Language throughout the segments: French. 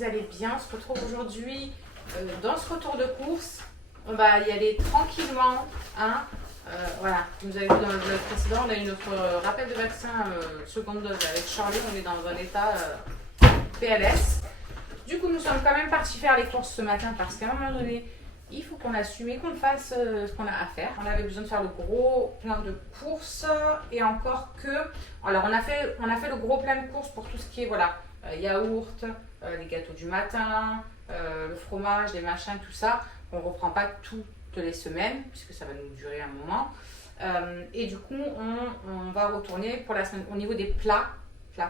vous allez bien. On se retrouve aujourd'hui dans ce retour de course. On va y aller tranquillement. Hein. Voilà, vous avez vu dans le vlog précédent, on a eu notre rappel de vaccin seconde dose avec Charlie. On est dans un état PLS. Du coup, nous sommes quand même partis faire les courses ce matin parce qu'à un moment donné, il faut qu'on assume et qu'on fasse ce qu'on a à faire. On avait besoin de faire le gros plein de courses et encore que... Alors, on a fait le gros plein de courses pour tout ce qui est, voilà, yaourt, les gâteaux du matin, le fromage, les machins, tout ça. On ne reprend pas toutes les semaines puisque ça va nous durer un moment. Et du coup, on va retourner pour la semaine au niveau des plats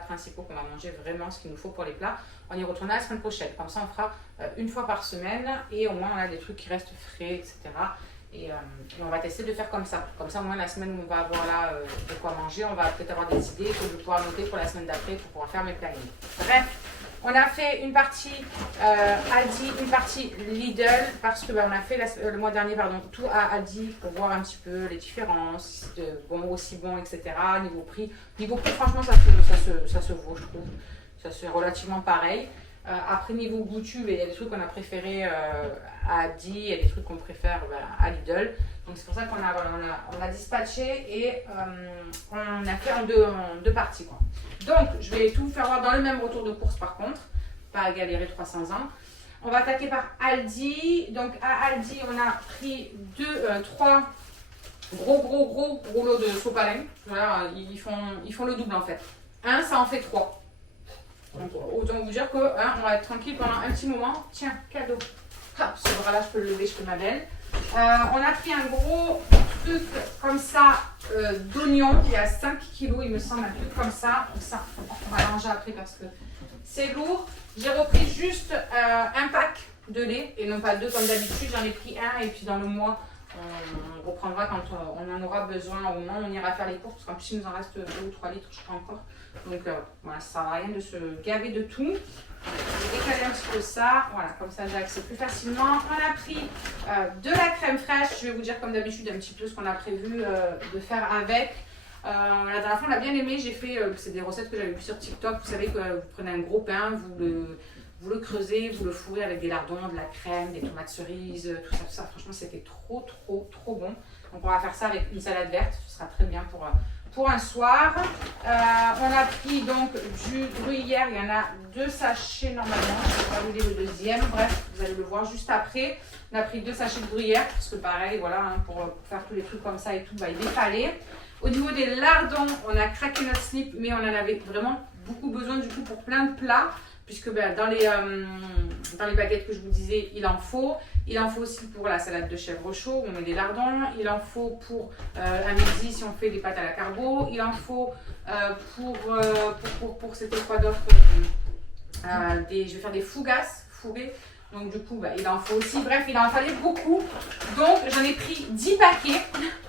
principaux qu'on va manger, vraiment ce qu'il nous faut pour les plats. On y retournera la semaine prochaine. Comme ça, on fera une fois par semaine et au moins on a des trucs qui restent frais, etc. Et on va tester de faire comme ça. Comme ça, au moins la semaine où on va avoir là de quoi manger, on va peut-être avoir des idées que je vais pouvoir noter pour la semaine d'après pour pouvoir faire mes plannings. Bref, on a fait une partie Aldi, une partie Lidl parce que on a fait le mois dernier tout à Aldi pour voir un petit peu les différences, bon, aussi bon, etc. Niveau prix, franchement, ça se vaut, je trouve. Ça c'est relativement pareil. Après, niveau goût, il y a des trucs qu'on a préférés à Aldi, il y a des trucs qu'on préfère à Lidl. Donc c'est pour ça qu'on a dispatché et on a fait en deux parties, quoi. Donc je vais tout faire voir dans le même retour de course par contre, pas galérer 300 ans. On va attaquer par Aldi. Donc à Aldi, on a pris 3 gros rouleaux de sopalin. Voilà, ils font le double en fait. Un, ça en fait 3. Donc, autant vous dire que on va être tranquille pendant un petit moment. Tiens, cadeau. Hop, ce bras-là, je peux le lever, je peux ma belle. On a pris un gros truc comme ça d'oignons. Il y a 5 kilos, il me semble, un truc comme ça. Donc ça, on va ranger après parce que c'est lourd. J'ai repris juste un pack de lait et non pas 2 comme d'habitude. J'en ai pris un et puis dans le mois, on reprendra quand on en aura besoin. Au moment où on ira faire les courses parce qu'en plus, il nous en reste 2 ou 3 litres, je crois encore. Donc voilà, ça ne sert à rien de se gaver de tout. Je vais décaler un petit peu ça, voilà, comme ça j'ai accès plus facilement. On a pris de la crème fraîche, je vais vous dire comme d'habitude un petit peu ce qu'on a prévu de faire avec. La dernière fois on a bien aimé, j'ai fait, c'est des recettes que j'avais vues sur TikTok, vous savez que vous prenez un gros pain, vous le creusez, vous le fourrez avec des lardons, de la crème, des tomates cerises, tout ça, franchement c'était trop bon. Donc on va faire ça avec une salade verte, ce sera très bien pour un soir. On a pris donc du gruyère, il y en a 2 sachets normalement, je vais pas vous dire le deuxième, bref, vous allez le voir juste après. On a pris 2 sachets de gruyère, parce que pareil, voilà, hein, pour faire tous les trucs comme ça et tout, il est fallait. Au niveau des lardons, on a craqué notre slip, mais on en avait vraiment beaucoup besoin du coup pour plein de plats, puisque dans les baguettes que je vous disais, il en faut. Il en faut aussi pour la salade de chèvre chaud, on met des lardons. Il en faut pour un midi si on fait des pâtes à la carbo. Il en faut pour c'était quoi d'autre je vais faire des fougasses fourrées. Donc du coup, il en faut aussi. Bref, il en fallait beaucoup. Donc j'en ai pris 10 paquets.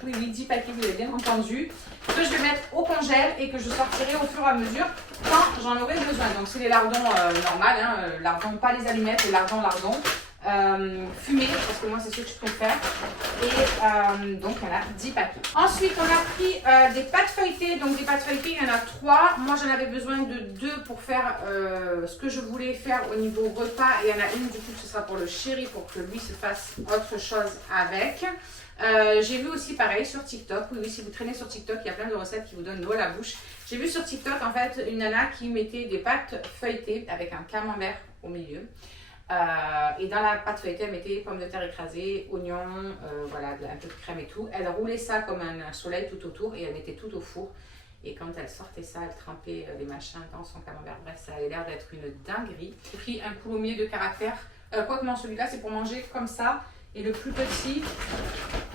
Oui, 10 paquets, vous avez bien entendu. Que je vais mettre au congèle et que je sortirai au fur et à mesure quand j'en aurai besoin. Donc c'est les lardons normales, hein, lardons, pas les allumettes, les lardons fumés, parce que moi c'est ce que je préfère. Et donc on a 10 paquets. Ensuite on a pris des pâtes feuilletées. Donc des pâtes feuilletées, il y en a 3. Moi j'en avais besoin de 2 pour faire ce que je voulais faire au niveau repas. Et il y en a une du coup ce sera pour le chéri pour que lui se fasse autre chose avec. J'ai vu aussi pareil sur TikTok, oui si vous traînez sur TikTok, il y a plein de recettes qui vous donnent l'eau à la bouche. J'ai vu sur TikTok en fait une nana qui mettait des pâtes feuilletées avec un camembert au milieu. Et dans la pâte feuilletée, elle mettait pommes de terre écrasées, oignons, voilà, un peu de crème et tout. Elle roulait ça comme un soleil tout autour et elle mettait tout au four. Et quand elle sortait ça, elle trempait les machins dans son camembert. Bref, ça avait l'air d'être une dinguerie. J'ai pris un coulommier de caractère. Quoique non, celui-là, c'est pour manger comme ça. Et le plus petit,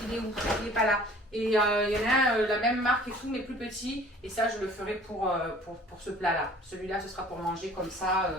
il est où? Il n'est pas là. Et il y en a la même marque et tout, mais plus petit. Et ça, je le ferai pour ce plat-là. Celui-là, ce sera pour manger comme ça,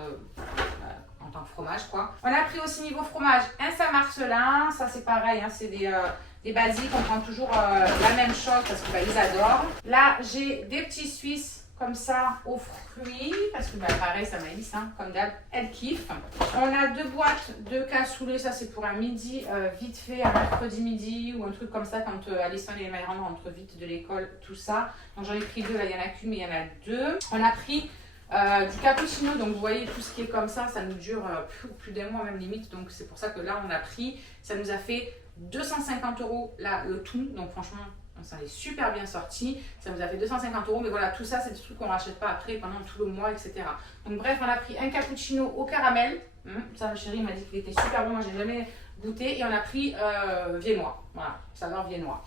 en tant que fromage, quoi. On a pris aussi niveau fromage un Saint-Marcelin. Ça, c'est pareil, hein, c'est des basiques. On prend toujours la même chose parce qu'ils adorent. Là, j'ai des petits Suisses comme ça aux fruits, parce que pareil, ça Maëlys, hein, comme d'hab, elle kiffe. On a 2 boîtes de cassoulet, ça c'est pour un midi vite fait, un mercredi midi ou un truc comme ça quand Alison et Myron rentrent vite de l'école, tout ça. Donc j'en ai pris 2, là il y en a qu'une mais il y en a 2. On a pris Du cappuccino, donc vous voyez tout ce qui est comme ça nous dure plus d'un mois même limite, donc c'est pour ça que là on a pris, ça nous a fait 250 € là le tout, donc franchement ça est super bien sorti, ça nous a fait 250 €, mais voilà, tout ça c'est des trucs qu'on rachète pas après pendant tout le mois, etc. Donc bref, on a pris un cappuccino au caramel, ça ma chérie m'a dit qu'il était super bon, moi j'ai jamais goûté, et on a pris viennois, voilà, saveur viennois.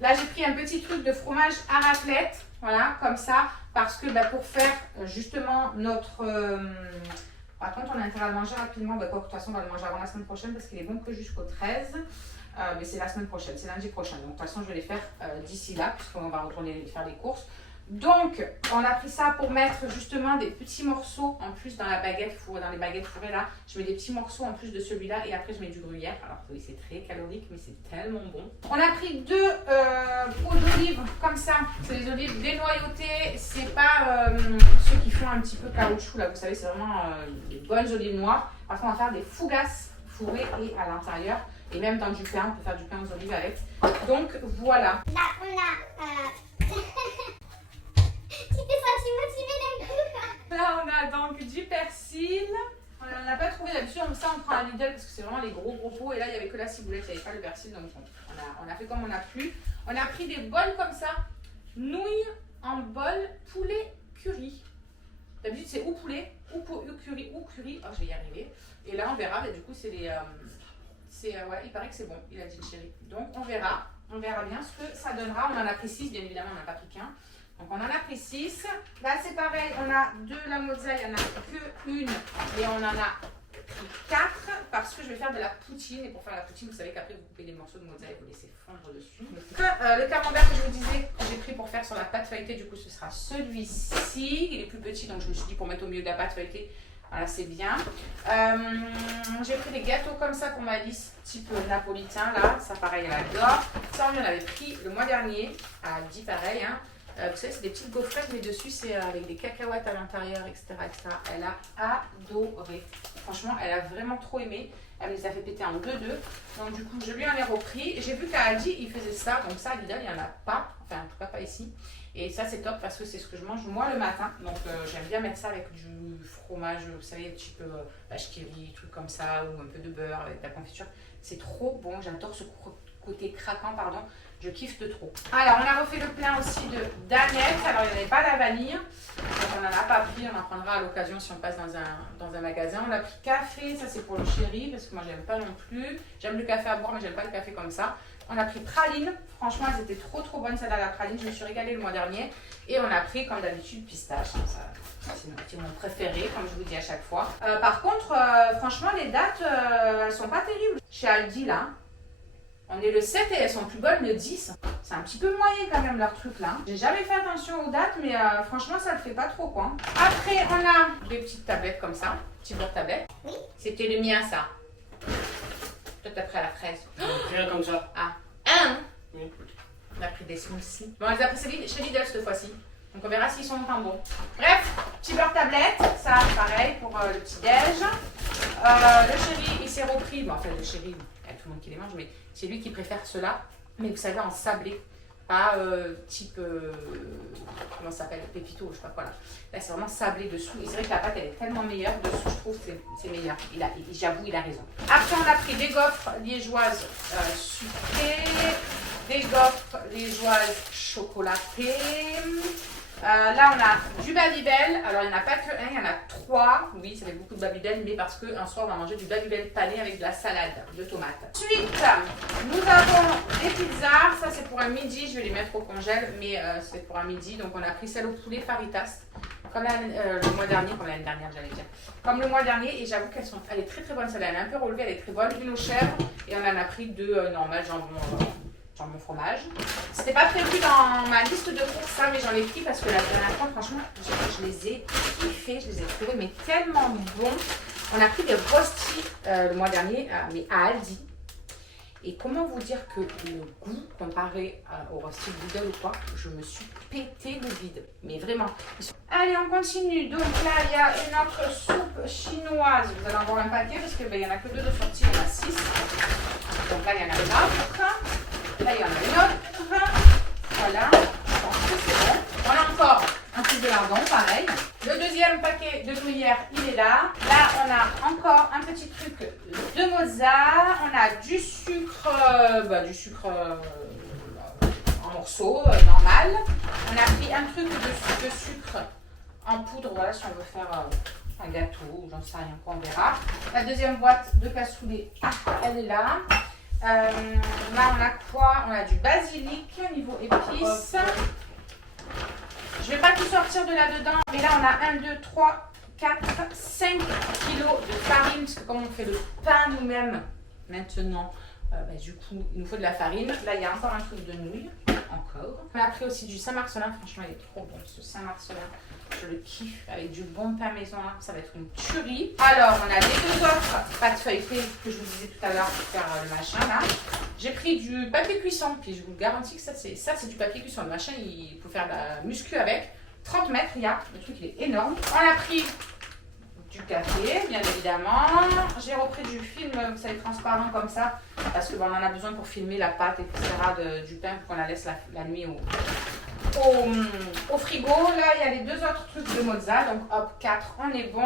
Là j'ai pris un petit truc de fromage à raclette, voilà, comme ça, parce que pour faire justement notre... par contre on a intérêt à le manger rapidement, quoi, de toute façon on va le manger avant la semaine prochaine parce qu'il est bon que jusqu'au 13. Mais c'est la semaine prochaine, c'est lundi prochain. Donc de toute façon, je vais les faire d'ici là, puisqu'on va retourner faire les courses. Donc, on a pris ça pour mettre justement des petits morceaux en plus dans la baguette fourrée, dans les baguettes fourrées là. Je mets des petits morceaux en plus de celui-là et après je mets du gruyère. Alors oui, c'est très calorique, mais c'est tellement bon. On a pris 2 pots d'olives comme ça. C'est des olives dénoyautées. C'est pas ceux qui font un petit peu caoutchouc là. Vous savez, c'est vraiment des bonnes olives noires. Parce qu'on va faire des fougasses fourrées et à l'intérieur. Et même dans du pain, on peut faire du pain aux olives avec. Donc voilà. Là, on a... Tu t'es sentie motivée d'un coup. Là, on a donc du persil. On n'en a pas trouvé d'habitude. Ça, on prend à Lidl parce que c'est vraiment les gros pots. Et là, il n'y avait que la ciboulette, il n'y avait pas le persil. Donc on a fait comme on a pu. On a pris des bols comme ça. Nouilles en bol poulet curry. D'habitude, c'est ou poulet, ou curry, ou curry. Oh, je vais y arriver. Et là, on verra. Du coup, c'est les... ouais, il paraît que c'est bon, il a dit le chéri. Donc on verra bien ce que ça donnera. On en a pris 6, bien évidemment, on n'a pas pris qu'un. Donc on en a pris 6. Là c'est pareil, on a de la mozzaïa, il n'y en a que une. Et on en a pris 4 parce que je vais faire de la poutine. Et pour faire la poutine, vous savez qu'après vous coupez des morceaux de mozzaïa et vous laissez fondre dessus. Le camembert que je vous disais que j'ai pris pour faire sur la pâte feuilletée, du coup ce sera celui-ci. Il est plus petit, donc je me suis dit pour mettre au milieu de la pâte feuilletée. Voilà, c'est bien. J'ai pris des gâteaux comme ça pour ma liste type napolitain. Là, ça pareil, elle adore. Ça, on en avait pris le mois dernier à 10 pareil. Hein. Vous savez, c'est des petites gaufrettes, mais dessus, c'est avec des cacahuètes à l'intérieur, etc., etc. Elle a adoré. Franchement, elle a vraiment trop aimé. Elle me les a fait péter en 2-2. Donc, du coup, je lui en ai repris. J'ai vu qu'à Aldi, il faisait ça. Donc, ça, à Lidl, il n'y en a pas. Enfin, en tout cas, pas ici. Et ça, c'est top parce que c'est ce que je mange moi le matin. Donc, j'aime bien mettre ça avec du fromage, vous savez, type vache qui rit, truc comme ça, ou un peu de beurre avec de la confiture. C'est trop bon. J'adore ce côté craquant, pardon. Je kiffe de trop. Alors, on a refait le plein aussi de Danette. Alors, il n'y avait pas la vanille. Donc, on n'en a pas pris. On en prendra à l'occasion si on passe dans un magasin. On a pris café. Ça, c'est pour le chéri parce que moi, j'aime pas non plus. J'aime le café à boire, mais j'aime pas le café comme ça. On a pris praline. Franchement, elles étaient trop bonnes, celles à la praline. Je me suis régalée le mois dernier. Et on a pris, comme d'habitude, pistache. C'est mon préféré, comme je vous dis à chaque fois. Par contre, franchement, les dates, elles sont pas terribles. Chez Aldi, là, on est le 7 et elles sont plus bonnes le 10. C'est un petit peu moyen quand même leur truc là. J'ai jamais fait attention aux dates, mais franchement, ça le fait pas trop quoi. Après, on a des petites tablettes comme ça. Petit beurre tablette. Oui. C'était le mien, ça. Toi, t'as pris à la fraise. Rien comme ça. Ah. Oui. On a pris des smoothies. Bon, on les a pris chez Lidl cette fois-ci. Donc on verra s'ils sont encore bons. Bref, petit beurre tablette. Ça, pareil pour le petit-déj. Le chéri, il s'est repris. Bon, enfin, le chéri, il y a tout le monde qui les mange, mais c'est lui qui préfère cela. Mais vous savez, en sablé. Pas type, comment ça s'appelle, pépito, je sais pas quoi là. Là, c'est vraiment sablé dessous. Et c'est vrai que la pâte, elle est tellement meilleure. Dessous, je trouve que c'est meilleur. J'avoue, il a raison. Après, on a pris des gaufres liégeoises sucrées, des gaufres liégeoises chocolatées. Là, on a du Babybel. Alors, il n'y en a pas que un, il y en a 3. Oui, ça fait beaucoup de Babybel, mais parce qu'un soir, on va manger du Babybel pané avec de la salade de tomates. Ensuite, nous avons des pizzas. Ça, c'est pour un midi. Je vais les mettre au congèle, mais c'est pour un midi. Donc, on a pris celle au poulet Faritas. Comme le mois dernier, comme l'année dernière, j'allais dire. Comme le mois dernier, et j'avoue elle est très bonne. Celle-là, elle est un peu relevée, elle est très bonne. Une aux chèvres, et on en a pris 2 normales, jambon fromage. C'était pas prévu dans ma liste de courses ça, mais j'en ai pris parce que la dernière fois, franchement, je les ai kiffés, je les ai trouvés mais tellement bons. On a pris des rostis le mois dernier, mais à Aldi. Et comment vous dire que le goût comparé au rosti de Lidl ou quoi, je me suis pété le vide. Mais vraiment. Allez, on continue. Donc là, il y a une autre soupe chinoise. Vous allez en voir un paquet parce qu'il n'y en a que 2 de sortie, il y en a 6. Donc là, il y en a une autre. Là, il y en a une autre. Voilà. Je pense que c'est bon. On a encore un truc de lardon, pareil. Le deuxième paquet de gruyère, il est là. Là, on a encore un petit truc de mozza. On a du sucre, en morceaux, normal. On a pris un truc de sucre en poudre, voilà, si on veut faire un gâteau, j'en sais rien quoi, on verra. La deuxième boîte de cassoulet, elle est là. Là, on a quoi? On a du basilic, niveau épices. Je ne vais pas tout sortir de là-dedans, mais là, on a 1, 2, 3, 4, 5 kilos de farine, parce que comme on fait le pain nous-mêmes, maintenant, du coup, il nous faut de la farine. Là, il y a encore un truc de nouilles, encore. On a pris aussi du Saint-Marcelin, franchement, il est trop bon, ce Saint-Marcelin. Je le kiffe, avec du bon pain maison, là, ça va être une tuerie. Alors, on a les deux autres pâtes feuilletées que je vous disais tout à l'heure pour faire le machin, là. J'ai pris du papier cuisson, puis je vous garantis que ça, c'est du papier cuisson. Le machin, il faut faire de la muscu avec. 30 mètres, il y a. Le truc, il est énorme. On a pris du café, bien évidemment. J'ai repris du film, vous savez, transparent comme ça, parce que on en a besoin pour filmer la pâte, etc. Du pain, pour qu'on la laisse la nuit au frigo. Là, il y a les deux autres trucs de mozza, donc hop, 4, on est bon.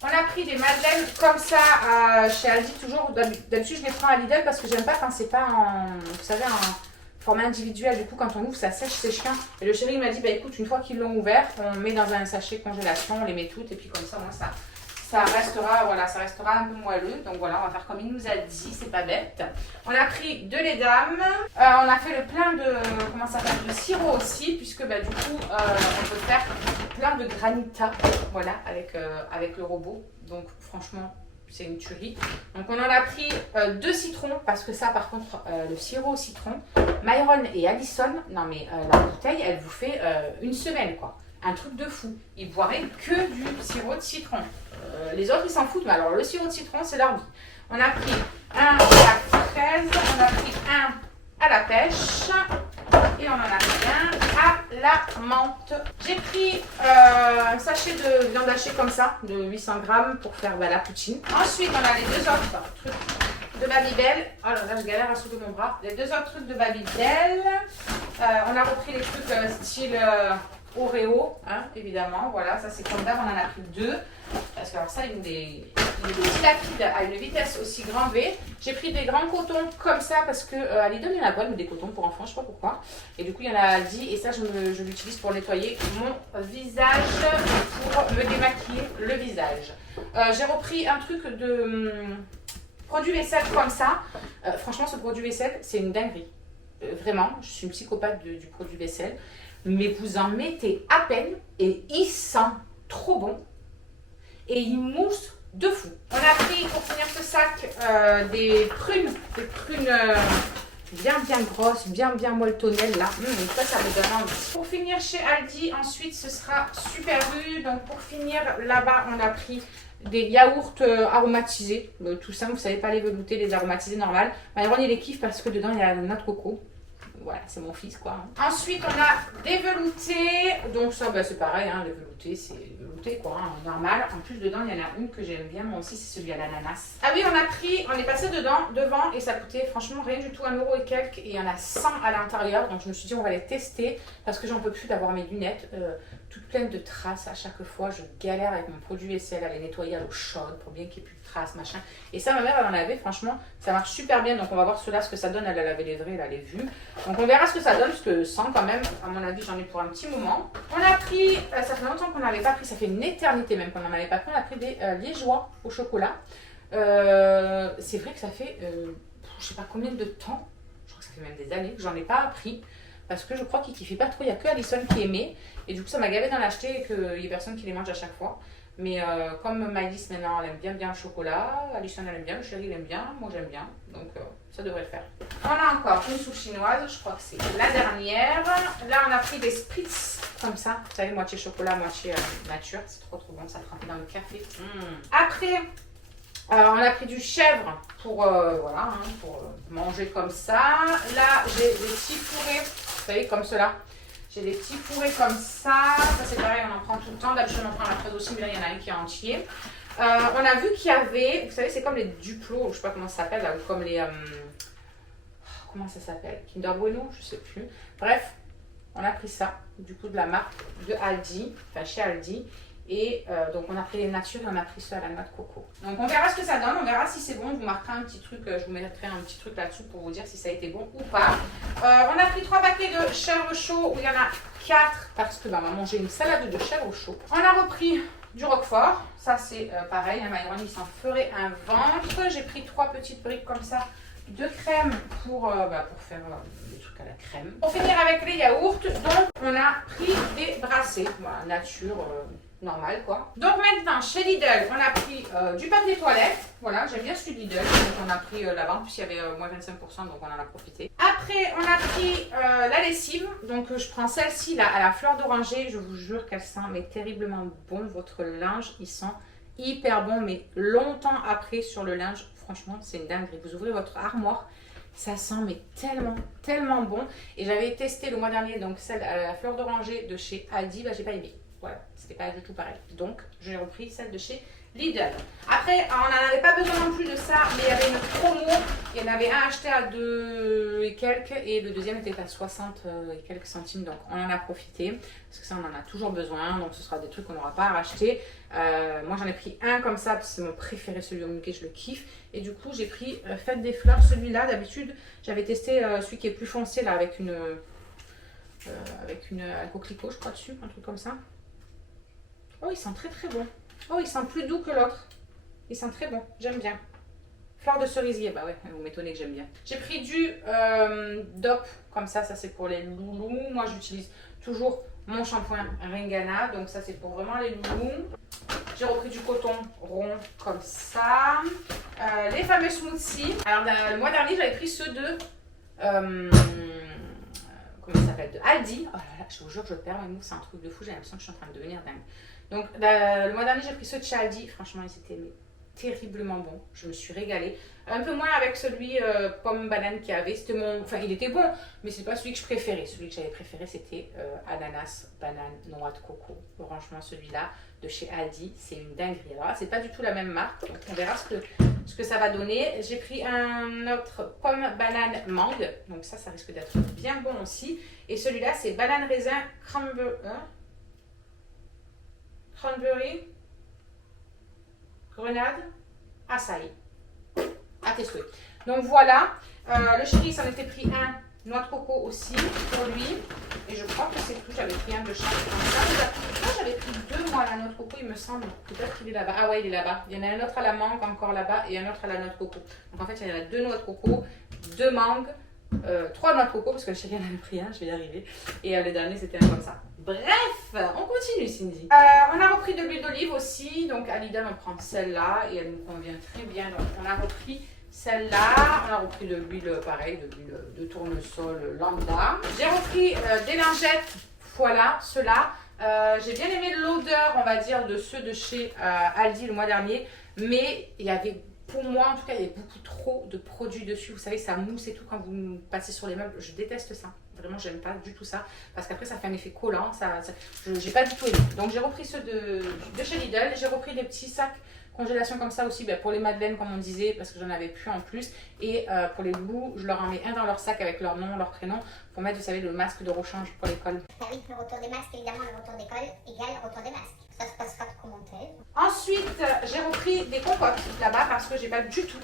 On a pris des madeleines comme ça chez Aldi, toujours. D'habitude, je les prends à Lidl parce que j'aime pas quand c'est pas vous savez, en format individuel. Du coup, quand on ouvre, ça sèche, c'est chiant. Et le chéri m'a dit, bah écoute, une fois qu'ils l'ont ouvert, on met dans un sachet congélation, on les met toutes et puis comme ça, moi, ça restera, voilà, ça restera un peu moelleux. Donc voilà, on va faire comme il nous a dit, c'est pas bête. On a pris de l'édame. On a fait le plein de, comment ça s'appelle, de sirop aussi, puisque du coup, on peut faire plein de granita, voilà, avec le robot. Donc franchement, c'est une tuerie. Donc on en a pris 2 citrons, parce que ça, par contre, le sirop au citron, Myron et Allison, non mais la bouteille, elle vous fait une semaine, quoi. Un truc de fou. Ils boiraient que du sirop de citron. Les autres, ils s'en foutent, mais alors le sirop de citron, c'est leur vie. On a pris un à la fraise, on a pris un à la pêche et on en a pris un à la menthe. J'ai pris un sachet de viande hachée comme ça, de 800 grammes pour faire la poutine. Ensuite, on a les deux autres trucs de Babybel. Oh là là, je galère à soulever mon bras. Les deux autres trucs de Babybel. On a repris les trucs style Oreo, hein, évidemment. Voilà, ça c'est comme d'hab, on en a pris 2. Parce que alors ça, il est des petits lapides à une vitesse aussi grand V. J'ai pris des grands cotons comme ça parce que à Lidl, il y en a pas, mais des cotons pour enfants, je sais pas pourquoi. Et du coup, il y en a à Aldi et ça, je l'utilise pour nettoyer mon visage, pour me démaquiller le visage. J'ai repris un truc de produit vaisselle comme ça. Franchement, ce produit vaisselle, c'est une dinguerie. Vraiment, je suis une psychopathe du produit vaisselle. Mais vous en mettez à peine et il sent trop bon. Et il mousse de fou. On a pris pour finir ce sac des prunes bien grosses, bien molletonnelles là. Ça me donne envie. Pour finir chez Aldi, ensuite ce sera Super U. Donc pour finir là-bas, on a pris des yaourts aromatisés. Tout simple, vous savez pas les velouter, les aromatisés normales. Myron il les kiffe parce que dedans il y a la noix de coco. Voilà, c'est mon fils quoi. Ensuite, on a des veloutés. Donc ça, c'est pareil, hein, les veloutés, c'est velouté quoi, hein, normal. En plus, dedans, il y en a une que j'aime bien, moi aussi, c'est celui à l'ananas. Ah oui, on est passé devant et ça coûtait franchement rien du tout, 1 € et quelques. Et il y en a 100 à l'intérieur. Donc je me suis dit, on va les tester parce que j'en peux plus d'avoir mes lunettes toutes pleines de traces à chaque fois. Je galère avec mon produit vaisselle à les nettoyer à l'eau chaude pour bien qu'il n'y ait plus de traces, machin. Et ça, ma mère, elle en avait, franchement, ça marche super bien. Donc on va voir cela, ce que ça donne. Elle a lavé les vrais, elle a les vus. Donc on verra ce que ça donne, parce que 100 quand même, à mon avis, j'en ai pour un petit moment. On a pris, ça fait longtemps qu'on n'avait pas pris, ça fait une éternité même qu'on n'en avait pas pris, on a pris des liégeois au chocolat. C'est vrai que ça fait, je sais pas combien de temps, je crois que ça fait même des années que j'en ai pas pris, parce que je crois qu'il kiffait pas trop, il n'y a que Alison qui aimait, et du coup ça m'a gavé d'en acheter et qu'il y ait personne qui les mange à chaque fois. Mais comme Maëlys maintenant elle aime bien le chocolat, Alison elle aime bien, le chéri il aime bien, moi j'aime bien, donc ça devrait le faire. On a encore une soupe chinoise, je crois que c'est la dernière. Là on a pris des spritz comme ça, vous savez, moitié chocolat, moitié nature, c'est trop bon, ça trempe dans le café. Après, on a pris du chèvre pour, voilà, hein, pour manger comme ça. Là j'ai des petits fourrés, vous savez, comme cela. J'ai des petits fourrés comme ça. Ça c'est pareil, on en prend tout le temps. D'habitude on en prend la fraise aussi, mais là il y en a un qui est entier. On a vu qu'il y avait, vous savez, c'est comme les Duplo, je sais pas comment ça s'appelle, ou comme les, comment ça s'appelle, Kinder Bueno, je sais plus. Bref, On a pris ça, du coup de la marque de Aldi, enfin chez Aldi. Et donc on a pris les natures et on a pris ceux à la noix de coco. Donc on verra ce que ça donne, on verra si c'est bon. Je vous marquerai un petit truc, je vous mettrai un petit truc là-dessous pour vous dire si ça a été bon ou pas. On a pris 3 paquets de chèvre chaud où il y en a 4 parce que bah, on va manger une salade de chèvre chaud. On a repris du roquefort, ça c'est pareil, hein, Myron il s'en ferait un ventre. J'ai pris 3 petites briques comme ça de crème pour faire des trucs à la crème. Pour finir avec les yaourts, donc on a pris des brassées, voilà, nature normale quoi. Donc maintenant chez Lidl, on a pris du papier toilette, voilà, j'aime bien celui de Lidl, donc on a pris là-bas, en plus il y avait moins 25%, donc on en a profité. Après on a pris la lessive, donc je prends celle-ci là à la fleur d'oranger, je vous jure qu'elle sent mais terriblement bon, votre linge il sent hyper bon, mais longtemps après sur le linge, franchement c'est une dinguerie. Vous ouvrez votre armoire, ça sent mais tellement bon. Et j'avais testé le mois dernier donc celle à la fleur d'oranger de chez Aldi, bah j'ai pas aimé. Voilà, c'était pas du tout pareil. Donc j'ai repris celle de chez Lidl. Après, on n'en avait pas besoin non plus de ça, mais il y avait une promo. Il y en avait un acheté à 2 et quelques et le deuxième était à 60 et quelques centimes. Donc on en a profité parce que ça on en a toujours besoin. Donc ce sera des trucs qu'on n'aura pas à racheter. Moi j'en ai pris un comme ça parce que c'est mon préféré, celui au Mickey, je le kiffe. Et du coup j'ai pris Fête des fleurs, celui-là. D'habitude j'avais testé celui qui est plus foncé là avec une un coquelicot je crois dessus, un truc comme ça. Oh il sent très bon. Oh il sent plus doux que l'autre. Il sent très bon, j'aime bien. Fleur de cerisier, bah ouais, vous m'étonnez que j'aime bien. J'ai pris du DOP, comme ça c'est pour les loulous. Moi j'utilise toujours mon shampoing Ringana, donc ça c'est pour vraiment les loulous. J'ai repris du coton rond comme ça. Les fameux smoothies. Alors le mois dernier j'avais pris ceux de... comment ça s'appelle, de Aldi. Oh là là, je vous jure que je perds mes mots, c'est un truc de fou, j'ai l'impression que je suis en train de devenir dingue. Donc le mois dernier j'ai pris ceux de chez Aldi, franchement ils étaient terriblement bons, je me suis régalée. Un peu moins avec celui pomme banane qu'il y avait, c'était mon, enfin il était bon, mais c'est pas celui que je préférais. Celui que j'avais préféré c'était ananas, banane, noix de coco. Franchement celui-là de chez Aldi, c'est une dinguerie. Alors là c'est pas du tout la même marque, donc on verra ce que ça va donner. J'ai pris un autre pomme banane mangue, donc ça risque d'être bien bon aussi. Et celui-là c'est banane raisin cranberry, grenade, açaï. À tester. Donc voilà, le chéri s'en était pris un, noix de coco aussi pour lui. Et je crois que c'est tout, j'avais pris un de chaque. Moi j'avais pris 2 moi à la noix de coco il me semble. Peut-être qu'il est là-bas. Ah ouais il est là-bas. Il y en a un autre à la mangue encore là-bas et un autre à la noix de coco. Donc en fait il y en a 2 noix de coco, 2 mangues, 3 noix de coco parce que le chéri en avait pris un, je vais y arriver. Et le dernier c'était un comme ça. Bref, on continue Cindy. On a repris de l'huile d'olive aussi, donc à Lidl on prend celle-là et elle nous convient très bien. Donc on a repris celle-là, on a repris de l'huile pareil, de l'huile de tournesol lambda. J'ai repris des lingettes, voilà, ceux-là. J'ai bien aimé l'odeur, on va dire, de ceux de chez Aldi le mois dernier, mais il y avait... Pour moi, en tout cas, il y a beaucoup trop de produits dessus. Vous savez, ça mousse et tout quand vous passez sur les meubles. Je déteste ça. Vraiment, j'aime pas du tout ça. Parce qu'après, ça fait un effet collant. J'ai pas du tout aimé. Donc, j'ai repris ceux de chez Lidl. J'ai repris des petits sacs congélation comme ça aussi pour les madeleines, comme on disait, parce que j'en avais plus en plus. Et pour les loups, je leur en mets un dans leur sac avec leur nom, leur prénom, pour mettre, vous savez, le masque de rechange pour l'école. Ah oui, le retour des masques, évidemment, le retour d'école égale le retour des masques. Ça se passera de commentaires. Ensuite, j'ai repris des compotes là-bas parce que j'ai pas du tout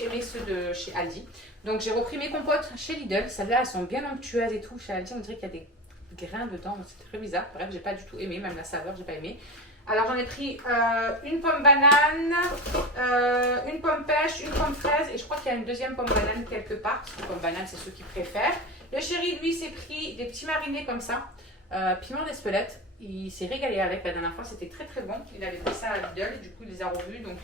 aimé ceux de chez Aldi. Donc j'ai repris mes compotes chez Lidl. Celles-là, elles sont bien onctueuses et tout. Chez Aldi, on dirait qu'il y a des grains dedans. C'est très bizarre. Bref, j'ai pas du tout aimé. Même la saveur, j'ai pas aimé. Alors j'en ai pris une pomme banane, une pomme pêche, une pomme fraise. Et je crois qu'il y a une deuxième pomme banane quelque part. Parce que pomme banane, c'est ceux qui préfèrent. Le chéri, lui, s'est pris des petits marinés comme ça. Piment d'Espelette. Il s'est régalé avec la dernière fois, c'était très bon. Il avait pris ça à Lidl et du coup il les a revus. Donc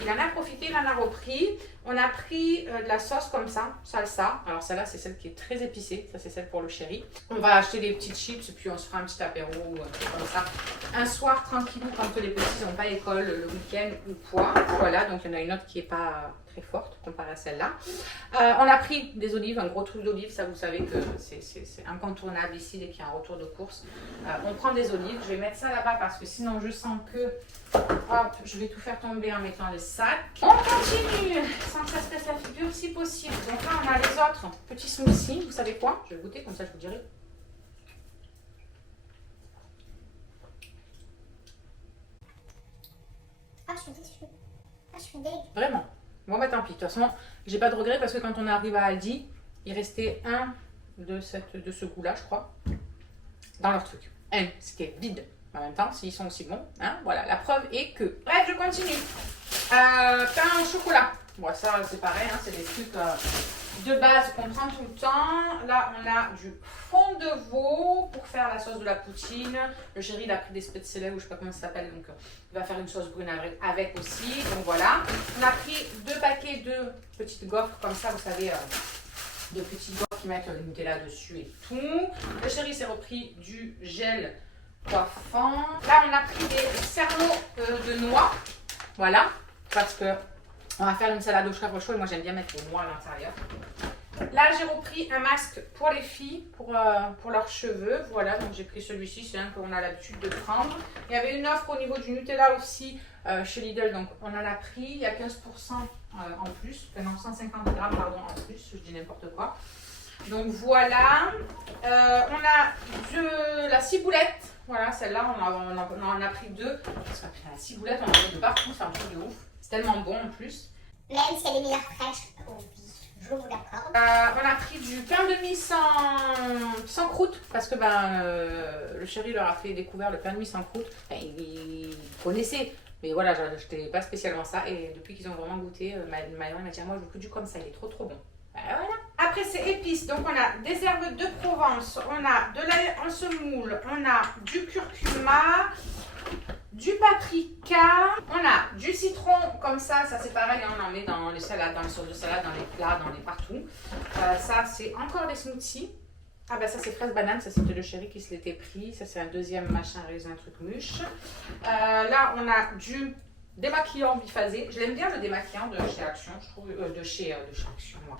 il en a profité, il en a repris. On a pris de la sauce comme ça, salsa. Alors celle-là c'est celle qui est très épicée, ça c'est celle pour le chéri. On va acheter des petites chips et puis on se fera un petit apéro ou un truc comme ça. Un soir tranquillou quand les petits n'ont pas école le week-end ou quoi. Voilà, donc il y en a une autre qui n'est pas très forte comparée à celle-là. On a pris des olives, un gros truc d'olives, ça vous savez que c'est incontournable ici dès qu'il y a un retour de course. On prend des olives, je vais mettre ça là-bas parce que sinon je sens que hop, je vais tout faire tomber en mettant les sacs. On continue sans que ça se casse la figure si possible. Donc là on a les autres petits smoothies, vous savez quoi? Je vais goûter comme ça je vous dirai. suis deg. Vraiment. Bon bah tant pis, de toute façon, j'ai pas de regret parce que quand on arrive à Aldi, il restait un de ce goût-là, je crois, dans leur truc. C'était vide. En même temps, s'ils sont aussi bons, hein, voilà, la preuve est que. Bref, je continue. Pain au chocolat. Bon, ça, c'est pareil, hein, c'est des trucs de base qu'on prend tout le temps. Là, on a du fond de veau pour faire la sauce de la poutine. Le chéri, il a pris des spätzle ou je sais pas comment ça s'appelle, donc il va faire une sauce brune avec aussi. Donc voilà. On a pris 2 paquets de petites gaufres comme ça, vous savez, de petites gaufres qui mettent le Nutella dessus et tout. Le chéri s'est repris du gel coiffant. Là, on a pris des cerneaux de noix. Voilà, parce que on va faire une salade au chèvre chaud et moi j'aime bien mettre les noix à l'intérieur. Là, j'ai repris un masque pour les filles, pour leurs cheveux. Voilà, donc j'ai pris celui-ci, c'est un qu'on a l'habitude de prendre. Il y avait une offre au niveau du Nutella aussi chez Lidl, donc on en a pris. Il y a 15% en plus, non, 150 grammes pardon, en plus, je dis n'importe quoi. Donc voilà, on a de la ciboulette. Voilà, celle-là, on en a pris 2. Parce que la ciboulette, on en a de partout, c'est un truc de ouf. C'est tellement bon en plus. Même si elle est meilleure fraîche, oui, je vous l'accorde. On a pris du pain de mie sans croûte parce que le chéri leur a fait découvrir le pain de mie sans croûte. Enfin, il connaissait, mais voilà, j'achetais pas spécialement ça. Et depuis qu'ils ont vraiment goûté, Maëlan m'a dit moi je veux que du comme ça, il est trop bon. Voilà. Après c'est épices, donc on a des herbes de Provence, on a de l'ail en semoule, on a du curcuma, du paprika, on a du citron comme ça c'est pareil, hein, on en met dans les salades, dans les sauces de salade, dans les plats, dans les partout. Ça c'est encore des smoothies. Ah bah ça c'est fraise banane, ça c'était le chéri qui se l'était pris, ça c'est un deuxième machin raisin truc mûche. Là on a du démaquillant biphasé, je l'aime bien le démaquillant de chez Action, je trouve, de chez Action moi.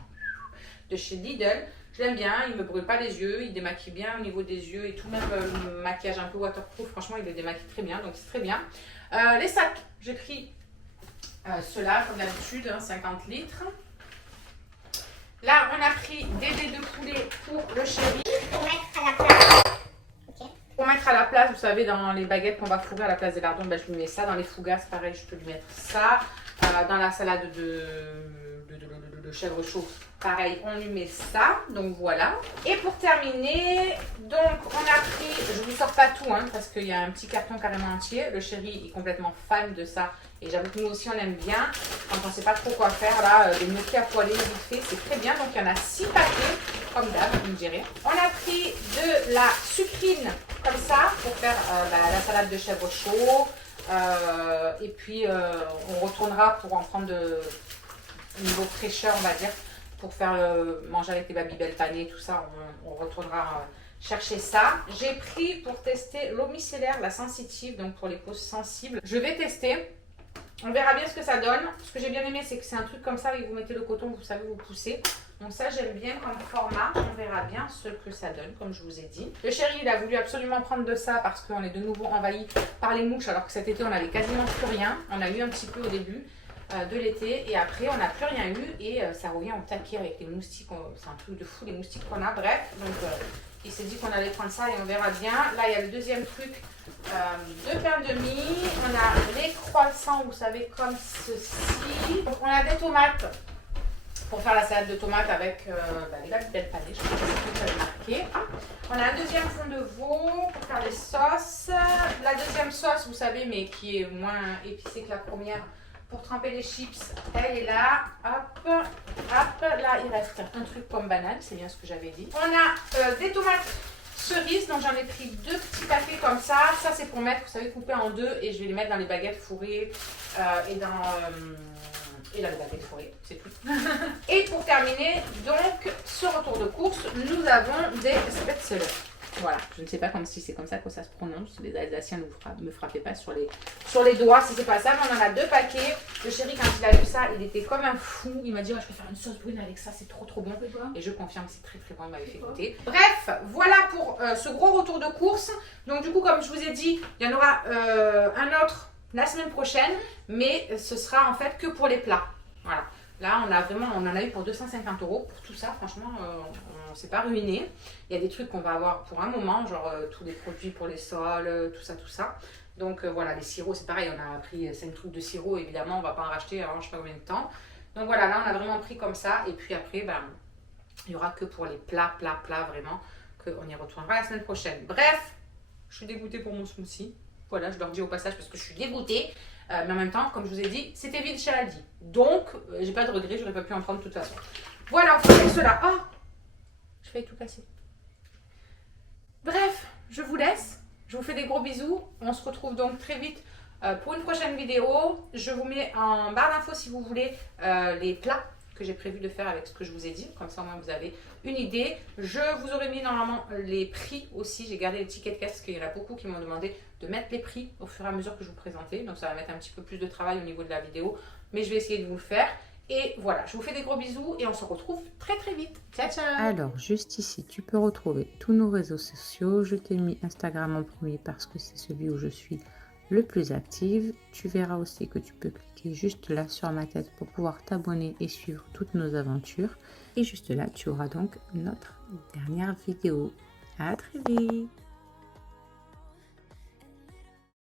De chez Lidl, je l'aime bien, il me brûle pas les yeux, il démaquille bien au niveau des yeux et tout, même le maquillage un peu waterproof, franchement il le démaquille très bien, donc c'est très bien. Les sacs, j'ai pris ceux-là comme d'habitude, 50 litres. Là on a pris des dés de poulet pour le chéri. Pour mettre à la place. Ok. Pour mettre à la place, vous savez, dans les baguettes qu'on va fourrer à la place des lardons, je lui mets ça. Dans les fougasses, pareil, je peux lui mettre ça. Dans la salade de chèvre chaud, pareil, on lui met ça. Donc voilà. Et pour terminer, donc on a pris, je ne vous sors pas tout, hein, parce qu'il y a un petit carton carrément entier. Le chéri est complètement fan de ça. Et j'avoue que nous aussi, on aime bien. Quand on ne sait pas trop quoi faire, là, des gnocchis à poêler, vite fait, c'est très bien. Donc il y en a 6 paquets, comme d'hab, vous me direz. On a pris de la sucrine, comme ça, pour faire la salade de chèvre chaud. Et puis on retournera pour en prendre niveau fraîcheur on va dire, pour faire manger avec les Babybel panées, tout ça, on retournera chercher ça. J'ai pris pour tester l'eau micellaire, la sensitive, donc pour les peaux sensibles. Je vais tester, on verra bien ce que ça donne. Ce que j'ai bien aimé c'est que c'est un truc comme ça et vous mettez le coton, vous savez vous poussez. Donc ça j'aime bien comme format, on verra bien ce que ça donne comme je vous ai dit. Le chéri il a voulu absolument prendre de ça parce qu'on est de nouveau envahi par les mouches alors que cet été on avait quasiment plus rien. On a eu un petit peu au début de l'été et après on n'a plus rien eu et ça revient au taquet avec les moustiques, c'est un truc de fou les moustiques qu'on a, bref. Donc il s'est dit qu'on allait prendre ça et on verra bien. Là il y a le deuxième truc de pain de mie, on a les croissants vous savez comme ceci. Donc on a des tomates pour faire la salade de tomates avec les Babybel panées, je crois que c'est tout marqué. On a un deuxième fond de veau pour faire les sauces. La deuxième sauce, vous savez, mais qui est moins épicée que la première, pour tremper les chips, elle est là. Hop, hop, là il reste un truc comme banane, c'est bien ce que j'avais dit. On a des tomates cerises, donc j'en ai pris 2 petits paquets comme ça. Ça c'est pour mettre, vous savez, couper en 2 et je vais les mettre dans les baguettes fourrées et dans... et là, le baguette fourrée, c'est tout. Et pour terminer, donc, ce retour de course, nous avons des spätzle. Voilà, je ne sais pas si c'est comme ça que ça se prononce. Les Alsaciens ne me frappaient pas sur les doigts si c'est pas ça, mais on en a 2 paquets. Le chéri, quand il a vu ça, il était comme un fou. Il m'a dit, oh, je peux faire une sauce brune avec ça, c'est trop bon. Et je confirme que c'est très bon, il m'avait fait goûter. Bref, voilà pour ce gros retour de course. Donc du coup, comme je vous ai dit, il y en aura un autre la semaine prochaine, mais ce sera en fait que pour les plats. Voilà. Là, on en a eu pour 250 € pour tout ça. Franchement, on ne s'est pas ruiné. Il y a des trucs qu'on va avoir pour un moment, genre tous les produits pour les sols, tout ça. Donc voilà, les sirops, c'est pareil, on a pris 5 trucs de sirop, évidemment, on va pas en racheter avant je sais pas combien de temps. Donc voilà, là on a vraiment pris comme ça, et puis après, ben, il n'y aura que pour les plats vraiment, qu'on y retournera la semaine prochaine. Bref, je suis dégoûtée pour mon smoothie. Voilà, je leur dis au passage parce que je suis dégoûtée. Mais en même temps, comme je vous ai dit, c'était vide chez Aldi. Donc, j'ai pas de regret, j'aurais pas pu en prendre de toute façon. Voilà, on fait avec cela. Oh, je vais tout casser. Bref, je vous laisse. Je vous fais des gros bisous. On se retrouve donc très vite pour une prochaine vidéo. Je vous mets en barre d'infos si vous voulez les plats que j'ai prévu de faire avec ce que je vous ai dit. Comme ça, au moins, vous avez une idée. Je vous aurais mis normalement les prix aussi. J'ai gardé les tickets de caisse parce qu'il y en a beaucoup qui m'ont demandé de mettre les prix au fur et à mesure que je vous présentais. Donc, ça va mettre un petit peu plus de travail au niveau de la vidéo. Mais je vais essayer de vous le faire. Et voilà, je vous fais des gros bisous et on se retrouve très très vite. Ciao, ciao! Alors, juste ici, tu peux retrouver tous nos réseaux sociaux. Je t'ai mis Instagram en premier parce que c'est celui où je suis le plus active. Tu verras aussi que tu peux cliquer juste là sur ma tête pour pouvoir t'abonner et suivre toutes nos aventures. Et juste là, tu auras donc notre dernière vidéo. À très vite!